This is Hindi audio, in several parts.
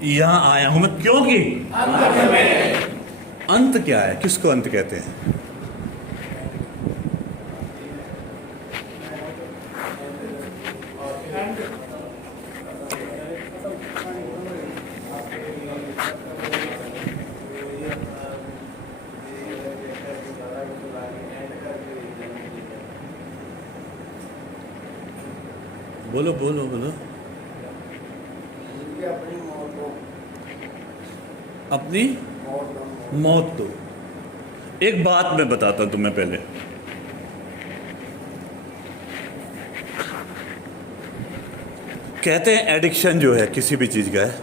यहां आया हूं मैं क्योंकि अंत में। अंत क्या है, किसको अंत कहते हैं? बोलो बोलो बोलो। अपनी मौत तो एक बात मैं बताता हूं तुम्हें पहले। कहते हैं एडिक्शन जो है किसी भी चीज का है,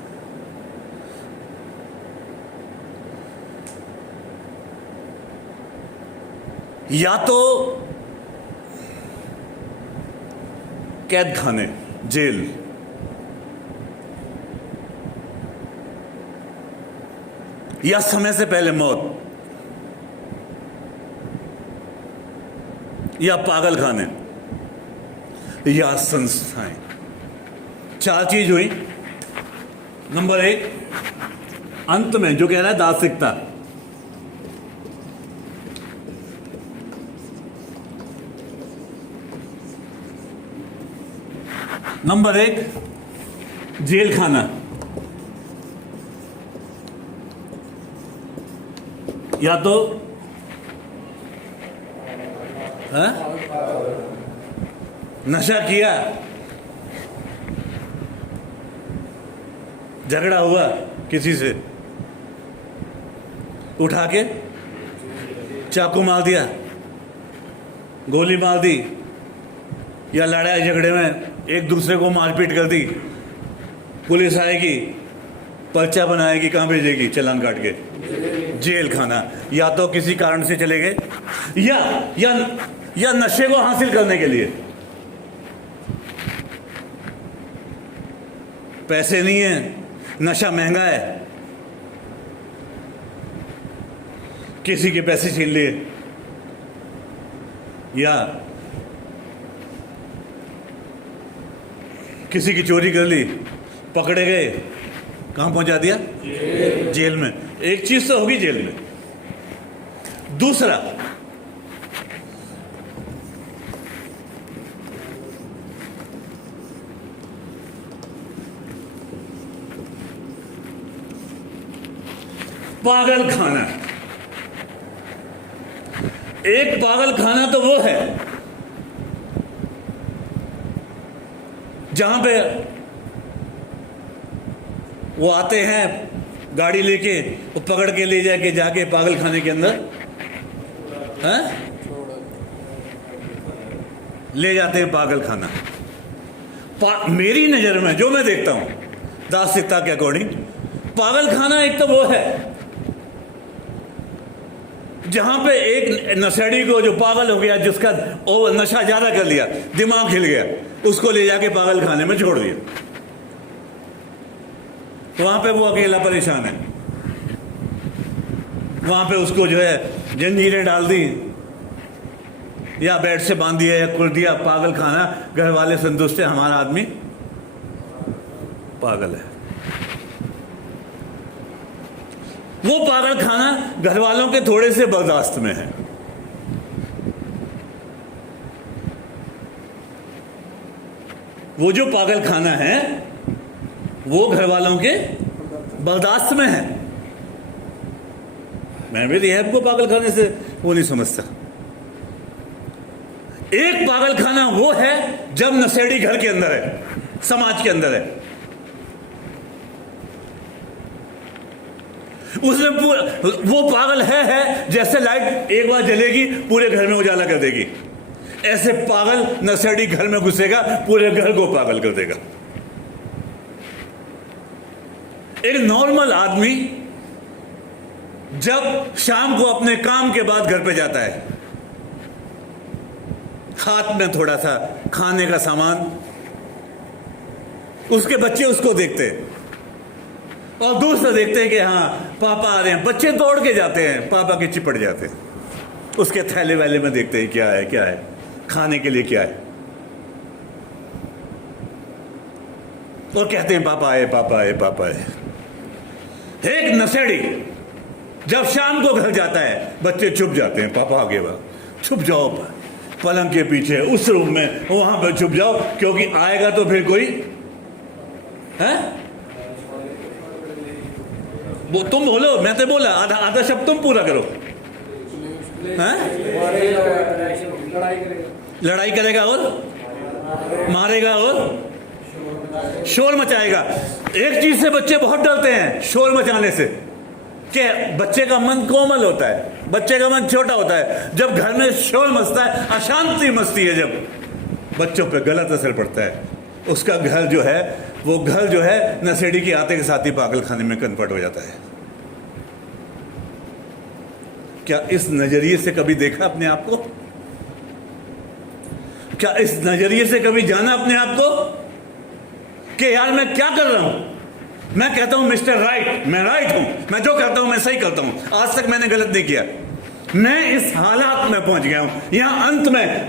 या तो कैद खाने, जेल, या समय से पहले मौत, या पागल खाने, या संस्थाएं। चार चीज हुई। नंबर एक, अंत में जो कह रहा है दार्शिकता। नंबर एक, जेल खाना, या तो नशा किया, झगड़ा हुआ किसी से, उठा के चाकू मार दिया, गोली मार दी, या लड़ाई झगड़े में एक दूसरे को मारपीट कर दी, पुलिस आएगी, पर्चा बनाएगी, कहां भेजेगी? चालान काट के जेल खाना। या तो किसी कारण से चले गए, या नशे को हासिल करने के लिए पैसे नहीं है, नशा महंगा है, किसी के पैसे छीन लिए, या किसी की चोरी कर ली, पकड़े गए, कहां पहुंचा दिया? जेल में। एक चीज तो होगी जेल में। दूसरा, पागल खाना। एक पागल खाना तो वो है जहां पे वो आते हैं गाड़ी लेके, वो पकड़ के ले जाके पागल खाने के अंदर ले जाते हैं पागल खाना। मेरी नजर में जो मैं देखता हूं दार्शिकता के अकॉर्डिंग, पागल खाना एक तो वो है जहां पे एक नशेड़ी को, जो पागल हो गया, जिसका नशा ज्यादा कर लिया, दिमाग हिल गया, उसको ले जाके पागल खाने में छोड़ दिया, तो वहां पे वो अकेला परेशान है। वहां पे उसको जो है जंजीरें डाल दी, या बेड से बांध दिया, या कुल दिया, पागल खाना। घर वाले संतुष्ट है, हमारा आदमी पागल है। वो पागल खाना घर वालों के थोड़े से बर्दाश्त में है। वो जो पागल खाना है वो घर वालों के बर्दाश्त में है। मैं भी रिहैब को पागल खाने से वो नहीं समझता। एक पागल खाना वो है जब नशेड़ी घर के अंदर है, समाज के अंदर है, उसमें वो पागल है जैसे लाइट एक बार जलेगी पूरे घर में उजाला कर देगी, ऐसे पागल नशेड़ी घर में घुसेगा, पूरे घर को पागल कर देगा। एक नॉर्मल आदमी जब शाम को अपने काम के बाद घर पे जाता है, हाथ में थोड़ा सा खाने का सामान, उसके बच्चे उसको देखते हैं और दूर से देखते हैं कि हाँ पापा आ रहे हैं, बच्चे दौड़ के जाते हैं, पापा के चिपट जाते हैं, उसके थैले वैले में देखते हैं क्या है खाने के लिए क्या है, और कहते हैं पापा आए पापा आए पापा आए। एक नशेड़ी जब शाम को घर जाता है, बच्चे छुप जाते हैं, पापा आगे बा, छुप जाओ पलंग के पीछे, उस रूम में, वहां पर छुप जाओ, क्योंकि आएगा तो फिर कोई है। वो तुम बोलो, मैं तो बोला, आधा आधा शब्द तुम पूरा करो। हैं? लड़ाई करेगा और मारेगा और शोर मचाएगा। एक चीज से बच्चे बहुत डरते हैं, शोर मचाने से। कि बच्चे का मन कोमल होता है, बच्चे का मन छोटा होता है। जब घर में शोर मचता है, अशांति मचती है, जब बच्चों पे गलत असर पड़ता है, उसका घर जो है, वो घर जो है नशेड़ी के आते के साथ ही पागल खाने में कन्वर्ट हो जाता है। क्या इस नजरिए से कभी देखा अपने आप को? क्या इस नजरिए से कभी जाना अपने आप को कि यार मैं क्या कर रहा हूं? मैं कहता हूं मिस्टर राइट, मैं राइट हूं, मैं जो करता हूं मैं सही करता हूं, आज तक मैंने गलत नहीं किया। मैं इस हालात में पहुंच गया हूं, यहां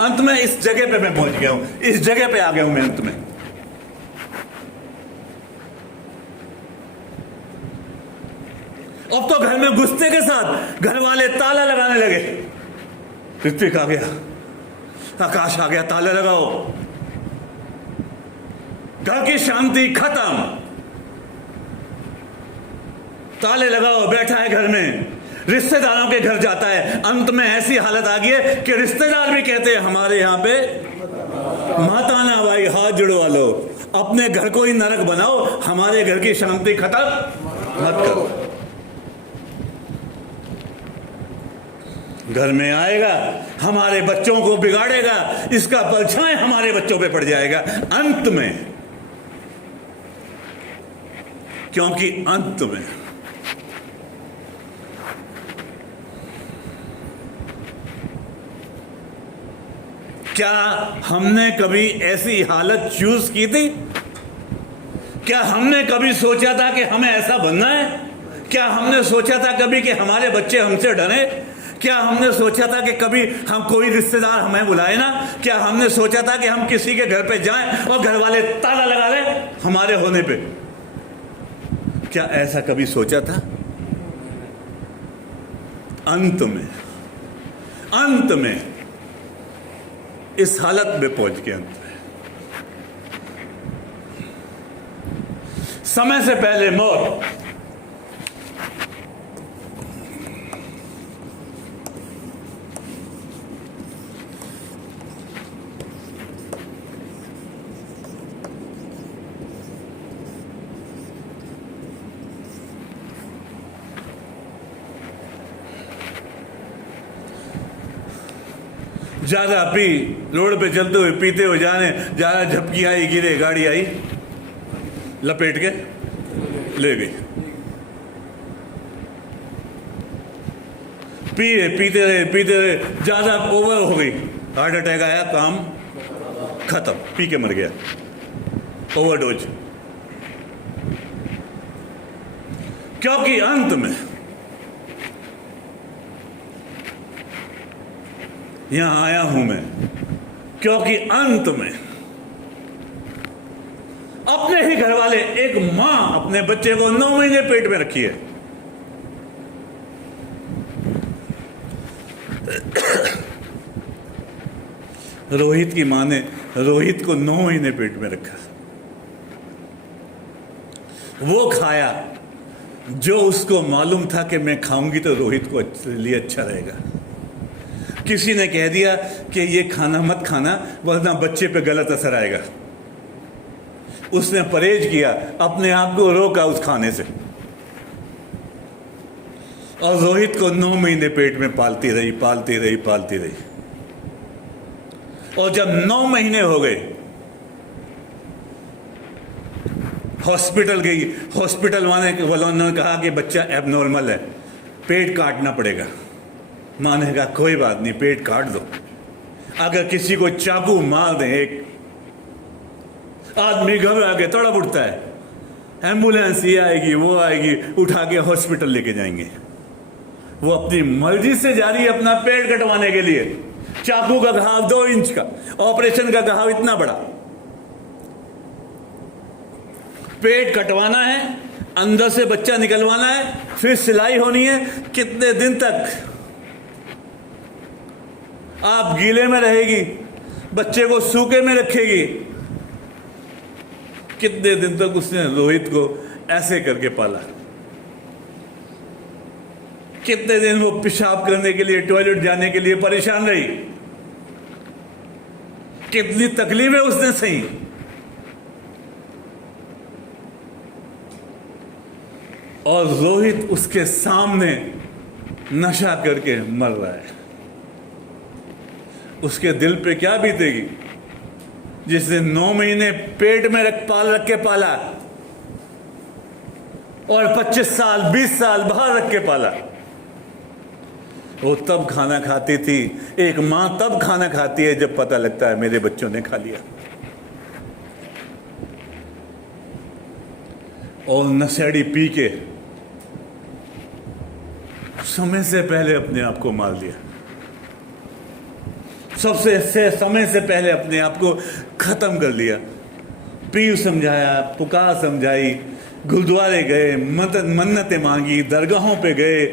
अंत में इस जगह पे मैं पहुंच गया हूं, इस जगह पे आ गया हूं मैं अंत में। अब तो घर में घुसते के साथ घर वाले ताला लगाने लगे। ऋत्विक आ गया, आकाश आ गया, ताला लगाओ, घर की शांति खत्म, ताले लगाओ, बैठा है घर में, रिश्तेदारों के घर जाता है। अंत में ऐसी हालत आ गई है कि रिश्तेदार भी कहते हैं हमारे यहां पे मत आना भाई, हाथ जुड़वा लो, अपने घर को ही नरक बनाओ, हमारे घर की शांति खत्म मत करो। घर में आएगा, हमारे बच्चों को बिगाड़ेगा, इसका परछाई हमारे बच्चों पे पड़ जाएगा अंत में। क्योंकि अंत में क्या हमने कभी ऐसी हालत चूज की थी? क्या हमने कभी सोचा था कि हमें ऐसा बनना है? क्या हमने सोचा था कभी कि हमारे बच्चे हमसे डरे? क्या हमने सोचा था कि कभी हम कोई रिश्तेदार हमें बुलाए ना? क्या हमने सोचा था कि हम किसी के घर पे जाएं और घर वाले ताला लगा लें हमारे होने पे? क्या ऐसा कभी सोचा था? अंत में इस हालत में पहुंच गए। अंत में समय से पहले मौत। ज्यादा पी, रोड पे चलते हुए पीते हुए जाने, ज्यादा झपकी आई, गिरे, गाड़ी आई लपेट के ले गई। पीते रहे, ज्यादा ओवर हो गई, हार्ट अटैक आया, काम खत्म, पी के मर गया, ओवरडोज। क्योंकि अंत में यहां आया हूं मैं, क्योंकि अंत में अपने ही घर वाले, एक मां अपने बच्चे को 9 महीने पेट में रखी है। रोहित की मां ने रोहित को 9 महीने पेट में रखा, वो खाया जो उसको मालूम था कि मैं खाऊंगी तो रोहित को लिए अच्छा रहेगा। किसी ने कह दिया कि ये खाना मत खाना वरना बच्चे पे गलत असर आएगा, उसने परहेज किया, अपने आप को रोका उस खाने से, और रोहित को 9 महीने पेट में पालती रही। और जब 9 महीने हो गए, हॉस्पिटल गई, हॉस्पिटल वालों ने कहा कि बच्चा एबनॉर्मल है, पेट काटना पड़ेगा। मां ने कहा कोई बात नहीं, पेट काट दो। अगर किसी को चाकू मार दें, एक आदमी घबरा के तड़प उठता है, एम्बुलेंस ये आएगी, वो आएगी, उठा के हॉस्पिटल लेके जाएंगे। वो अपनी मर्जी से जा रही है अपना पेट कटवाने के लिए। चाकू का घाव 2 इंच का, ऑपरेशन का घाव इतना बड़ा, पेट कटवाना है, अंदर से बच्चा निकलवाना है, फिर सिलाई होनी है। कितने दिन तक आप गीले में रहेगी, बच्चे को सूखे में रखेगी? कितने दिन तक उसने रोहित को ऐसे करके पाला? कितने दिन वो पेशाब करने के लिए, टॉयलेट जाने के लिए परेशान रही? कितनी तकलीफें उसने सही? और रोहित उसके सामने नशा करके मर रहा है। उसके दिल पे क्या बीतेगी, जिसने 9 महीने पेट में रख के पाला और 25 साल 20 साल बाहर रख के पाला। वो तब खाना खाती थी, एक मां तब खाना खाती है जब पता लगता है मेरे बच्चों ने खा लिया। और नशेड़ी पी के समय से पहले अपने आप को मार दिया, समय से पहले अपने आप को खत्म कर लिया। पीर समझाया, पुकार समझाई, गुरुद्वारे गए, मन्नतें मांगी, दरगाहों पे गए,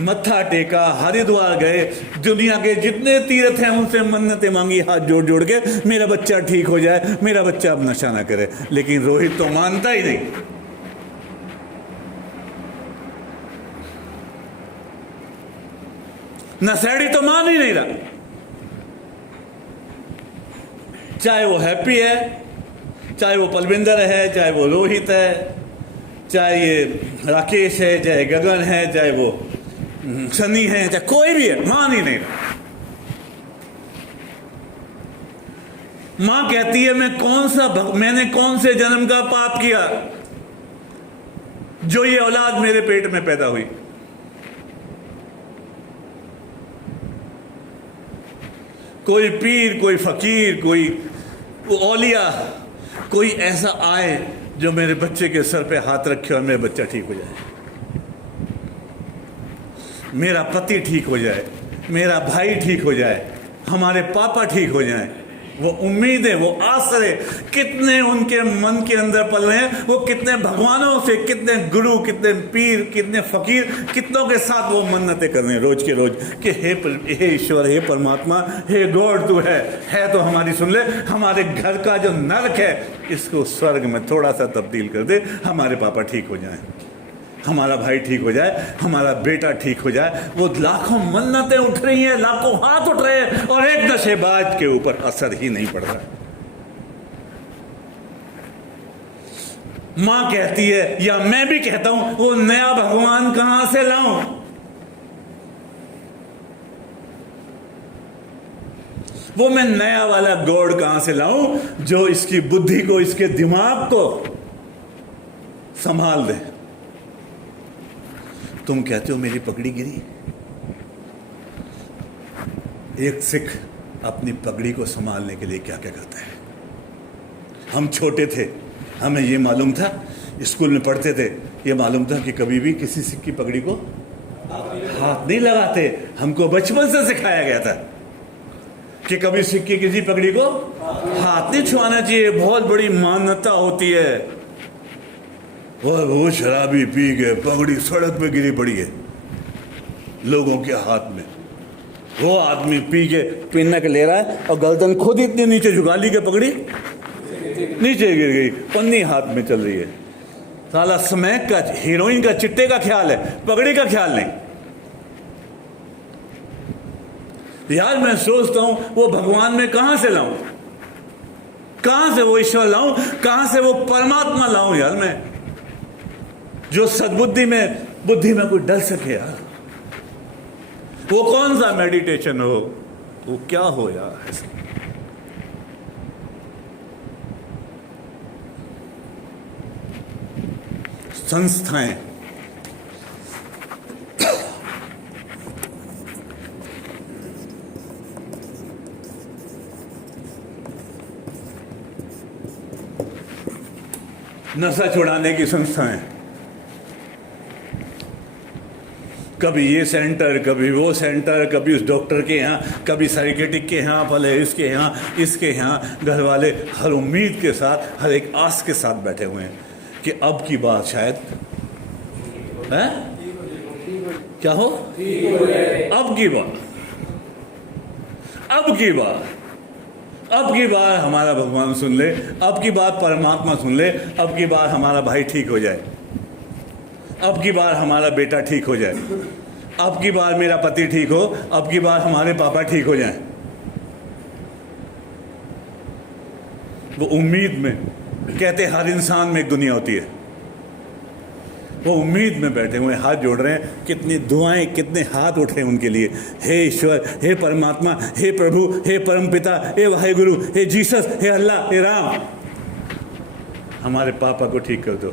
मत्था टेका, हरिद्वार गए, दुनिया के जितने तीर्थ हैं उनसे मन्नतें मांगी, हाथ जोड़ जोड़ के, मेरा बच्चा ठीक हो जाए, मेरा बच्चा अब नशा ना करे। लेकिन रोहित तो मानता ही नहीं। नशेड़ी तो मान ही नहीं रहा। चाहे वो हैप्पी है, चाहे वो पलविंदर है, चाहे वो रोहित है, चाहे ये राकेश है, चाहे गगन है, चाहे वो सनी है, चाहे कोई भी है, मान ही नहीं रहा। मां कहती है मैंने कौन से जन्म का पाप किया जो ये औलाद मेरे पेट में पैदा हुई। कोई पीर, कोई फकीर, कोई औलिया, कोई ऐसा आए जो मेरे बच्चे के सर पे हाथ रखे और मेरा बच्चा ठीक हो जाए, मेरा पति ठीक हो जाए, मेरा भाई ठीक हो जाए, हमारे पापा ठीक हो जाएं। वो उम्मीदें, वो आसरे कितने उनके मन के अंदर पल रहे हैं। वो कितने भगवानों से, कितने गुरु, कितने पीर, कितने फकीर, कितनों के साथ वो मन्नतें कर रहे हैं रोज के रोज कि हे ईश्वर, हे परमात्मा, हे गॉड, तू है तो हमारी सुन ले। हमारे घर का जो नरक है इसको स्वर्ग में थोड़ा सा तब्दील कर दे, हमारे पापा ठीक हो जाएं, हमारा भाई ठीक हो जाए, हमारा बेटा ठीक हो जाए। वो लाखों मन्नतें उठ रही हैं, लाखों हाथ उठ रहे हैं और एक नशेबाज के ऊपर असर ही नहीं पड़ रहा। मां कहती है, या मैं भी कहता हूं, वो नया भगवान कहां से लाऊं? वो मैं नया वाला गॉड कहां से लाऊं जो इसकी बुद्धि को, इसके दिमाग को संभाल दे। तुम कहते हो मेरी पगड़ी गिरी। एक सिख अपनी पगड़ी को संभालने के लिए क्या क्या करता है। हम छोटे थे, हमें ये मालूम था, स्कूल में पढ़ते थे, ये मालूम था कि कभी भी किसी सिख की पगड़ी को हाथ नहीं लगाते। हमको बचपन से सिखाया गया था कि कभी सिख की किसी पगड़ी को हाथ नहीं छुआना चाहिए। बहुत बड़ी मान्यता होती है। और वो शराबी पी के पगड़ी सड़क पे गिरी पड़ी है लोगों के हाथ में। वो आदमी पी के पिनक ले रहा है और गर्दन खुद इतनी नीचे झुका ली कि पगड़ी नीचे गिर गई, पन्नी हाथ में चल रही है। साला स्मैक का, हीरोइन का, चिट्टे का ख्याल है, पगड़ी का ख्याल नहीं। यार मैं सोचता हूं वो भगवान में कहां से लाऊं, कहां से वो ईश्वर लाऊं, कहां से वो परमात्मा लाऊं यार मैं, जो सद्बुद्धि में, बुद्धि में कोई डल सके यार। वो कौन सा मेडिटेशन हो, वो क्या हो यार। संस्थाएं नशा छुड़ाने की संस्थाएं, कभी ये सेंटर, कभी वो सेंटर, कभी उस डॉक्टर के यहाँ, कभी साइकेट्रिक के यहाँ, भले इसके यहाँ, इसके यहाँ। घर वाले हर उम्मीद के साथ, हर एक आस के साथ बैठे हुए हैं कि अब की बात शायद है? क्या हो? अब की बार, अब की बार, अब की बार हमारा भगवान सुन ले, अब की बार परमात्मा सुन ले, अब की बार हमारा भाई ठीक हो जाए, अब की बार हमारा बेटा ठीक हो जाए, अब की बार मेरा पति ठीक हो, अब की बार हमारे पापा ठीक हो जाएं। वो उम्मीद में, कहते हर इंसान में एक दुनिया होती है, वो उम्मीद में बैठे हुए हाथ जोड़ रहे हैं। कितनी दुआएं, कितने हाथ उठे उनके लिए। हे ईश्वर, हे परमात्मा, हे प्रभु, हे परमपिता, हे वाहेगुरु, हे जीसस, हे अल्लाह, हे राम, हमारे पापा को ठीक कर दो।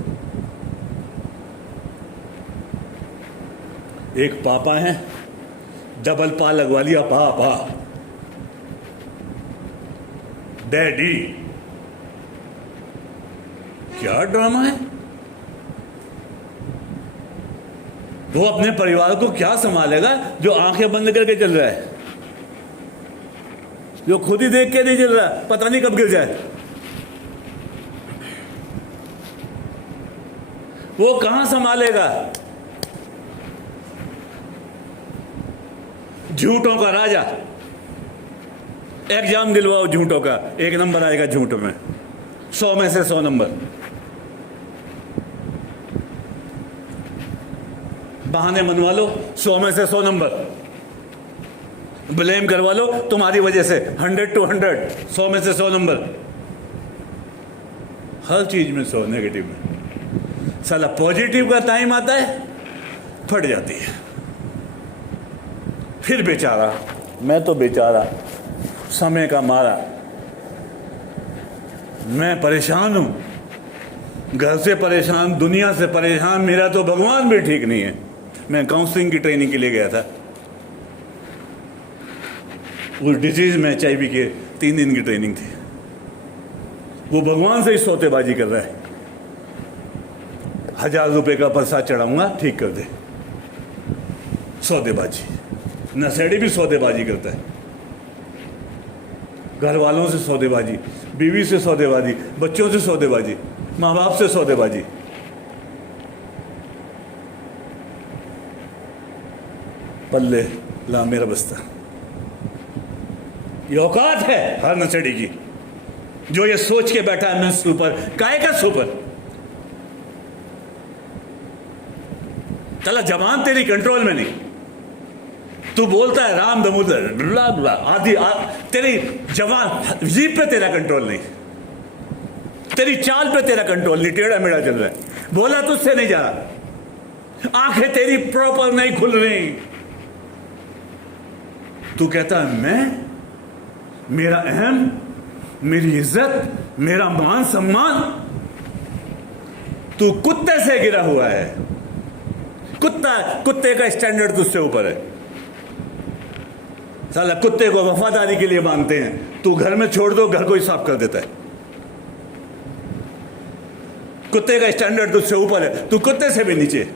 एक पापा है, डबल पा लगवा लिया, पापा, डैडी। क्या ड्रामा है? वो अपने परिवार को क्या संभालेगा जो आंखें बंद करके चल रहा है, जो खुद ही देख के नहीं चल रहा, पता नहीं कब गिर जाए। वो कहां संभालेगा? झूठों का राजा। एग्जाम दिलवाओ झूठों का, 1 नंबर आएगा झूठ में, 100 में से 100 नंबर। बहाने मनवा लो, 100 में से 100 नंबर। ब्लेम करवा लो तुम्हारी वजह से, 100 to 100, 100 में से 100 नंबर। हर चीज में 100, नेगेटिव में। साला पॉजिटिव का टाइम आता है, फट जाती है। फिर बेचारा, मैं तो बेचारा, समय का मारा, मैं परेशान हूं, घर से परेशान, दुनिया से परेशान, मेरा तो भगवान भी ठीक नहीं है। मैं काउंसलिंग की ट्रेनिंग के लिए गया था, वो डिजीज में HIV के 3 दिन की ट्रेनिंग थी। वो भगवान से ही सौतेबाजी कर रहा है, 1000 रुपए का प्रसाद चढ़ाऊंगा, ठीक कर दे। सौदेबाजी, नशेड़ी भी सौदेबाजी करता है, घर वालों से सौदेबाजी, बीवी से सौदेबाजी, बच्चों से सौदेबाजी, माँ बाप से सौदेबाजी। पल्ले ला मेरा बस्ता। ये औकात है हर नशेड़ी की, जो ये सोच के बैठा है मैं सुपर, काय का सुपर? चला जबान तेरी कंट्रोल में नहीं, तू बोलता है राम दमोदर ब्ला ब्ला आदि तेरी जबान, जीभ पे तेरा कंट्रोल नहीं, तेरी चाल पे तेरा कंट्रोल नहीं, टेढ़ा मेढ़ा चल रहा है, बोला तुझसे नहीं जा रहा, आंखें तेरी प्रॉपर नहीं खुल रही। तू कहता है मैं, मेरा अहम, मेरी इज्जत, मेरा मान सम्मान। तू कुत्ते से गिरा हुआ है, कुत्ते का स्टैंडर्ड तुझसे ऊपर है। साला कुत्ते को वफादारी के लिए मानते हैं, तू घर में छोड़ दो, घर को ही साफ कर देता है। कुत्ते का स्टैंडर्ड तुझसे ऊपर है, तू कुत्ते से भी नीचे,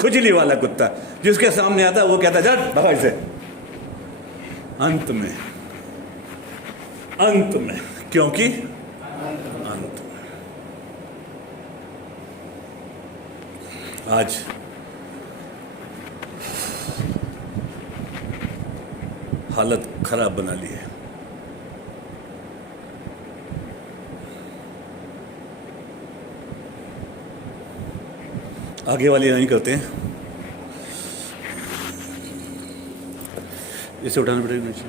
खुजली वाला कुत्ता, जिसके सामने आता है वो कहता जा भगाई से। अंत में क्योंकि अंत में आज हालत खराब बना ली है। आगे वाली नहीं करते हैं, इसे उठाना पड़ेगा नीचे।